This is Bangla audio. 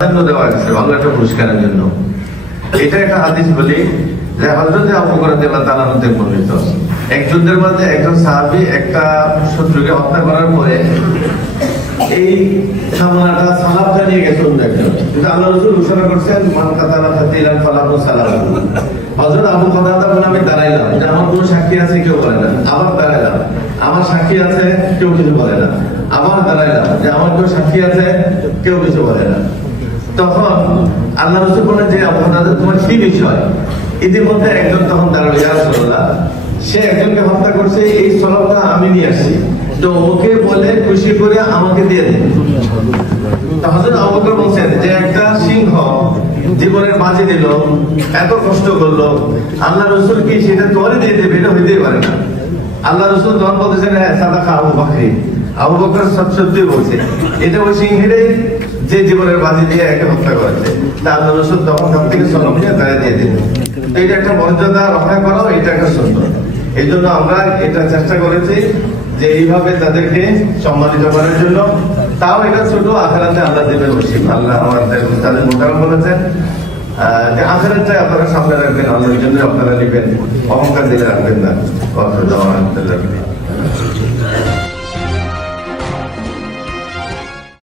প্রাধান্য দেওয়া হয়েছে ভালো একটা পুরস্কারের জন্য। এটা একটা হাদিস বলি যে হযরত আবু বকর রাদিয়াল্লাহু তাআলা হতে বর্ণিত, এক যুদ্ধের মধ্যে একজন সাহাবী একটা শত্রুকে হত্যা করার পরে এই সামনাটা সালাবটা নিয়ে গেছে অন্য একজন, কিন্তু আল্লাহ রাসূল ঘোষণা করছেন মান কাতালা ফাতিলান ফালাহু সালাম। হযরত আবু কাতাদা বলেন আমি দাঁড়াইলাম যে আমার কোনো সাক্ষী আছে কেউ বলে না, আবার দাঁড়াইলাম আমার সাক্ষী আছে কেউ কিছু বলে না, আবার দাঁড়াইলাম যে আমার কেউ সাক্ষী আছে কেউ কিছু বলে না। তখন আল্লাহ রাসূল বলেন যে আবু কাতাদা তোমার কি বিষয়? ইতিমধ্যে একজন তখন দাঁড়ালো, ইয়া রাসূলুল্লাহ সে একজনকে হত্যা করছে, এই সলাবটা আমি নিয়ে আসছি, তো ওকে বলে খুশি করে আমাকে দিয়ে দেন। হযরত আবু বকর বলছেন যে একটা সিংহ জীবনের বাজি দিল, এত কষ্ট করলো, আল্লাহ রাসূল কি সেটা তোরে দিয়ে দেবে? এটা হইতেই পারে না। আল্লাহ রাসূল তখন বলতেছেন হ্যাঁ সাদাকা আবু বকর, আবু বকর সত্যি বলছে, এটা ওই সিংহেরই যে জীবনের বাজি দিয়ে একে হত্যা করেছে। তা আল্লাহ রাসূল তখন তার থেকে সনদ নিয়ে তারা দিয়ে দিলেন। তো এটা একটা মর্যাদা রক্ষা করা, এটা একটা সুন্দর। এই জন্য আমরা এটা চেষ্টা করেছি যে এইভাবে তাদেরকে সম্মানিত করার জন্য। তাও এটা ছোট, আখিরাতে আল্লাহ দেবে বেশি। আল্লাহ আমাদের তাদের মোটামুটি বলেছেন যে আখিরাতটাই আপনারা সামনে রাখবেন, আল্লাহর জন্য আপনারা নেবেন, অহংকার দিলে রাখবেন না।